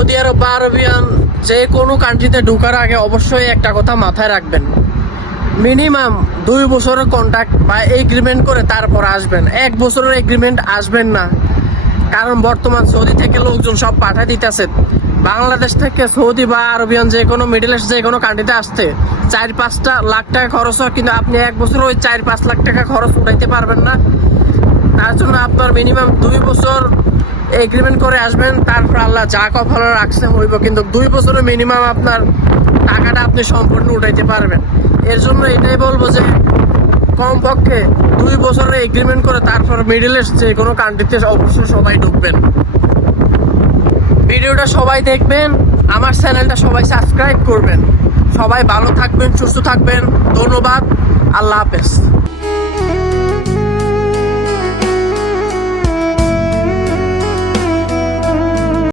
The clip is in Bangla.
সৌদি আরব বা আরবিয়ান যে কোনো কান্ট্রিতে ঢোকার আগে অবশ্যই একটা কথা মাথায় রাখবেন। মিনিমাম দুই বছরের কন্ট্রাক্ট বা এগ্রিমেন্ট করে তারপর আসবেন। এক বছরের এগ্রিমেন্ট আসবেন না। কারণ বর্তমান সৌদি থেকে লোকজন সব পাঠা দিতেছে। বাংলাদেশ থেকে সৌদি বা আরবিয়ান যে কোনো মিডল ইস্ট যে কোনো কান্ট্রিতে আসতে চার পাঁচটা লাখ টাকা খরচ হয়, কিন্তু আপনি এক বছর ওই চার পাঁচ লাখ টাকা খরচ উঠাইতে পারবেন না। তার জন্য আপনার মিনিমাম দুই বছর এগ্রিমেন্ট করে আসবেন, তারপর আল্লাহ যা কপালে রাখছে হইব, কিন্তু দুই বছরের মিনিমাম আপনার টাকাটা আপনি সম্পূর্ণ উঠাইতে পারবেন। এর জন্য এটাই বলব যে, কমপক্ষে দুই বছরের এগ্রিমেন্ট করে তারপর মিডল ইস্ট যে কোনো কান্ট্রিতে অবশ্যই সবাই ঢুকবেন। ভিডিওটা সবাই দেখবেন, আমার চ্যানেলটা সবাই সাবস্ক্রাইব করবেন। সবাই ভালো থাকবেন, সুস্থ থাকবেন। ধন্যবাদ, আল্লাহ হাফেজ।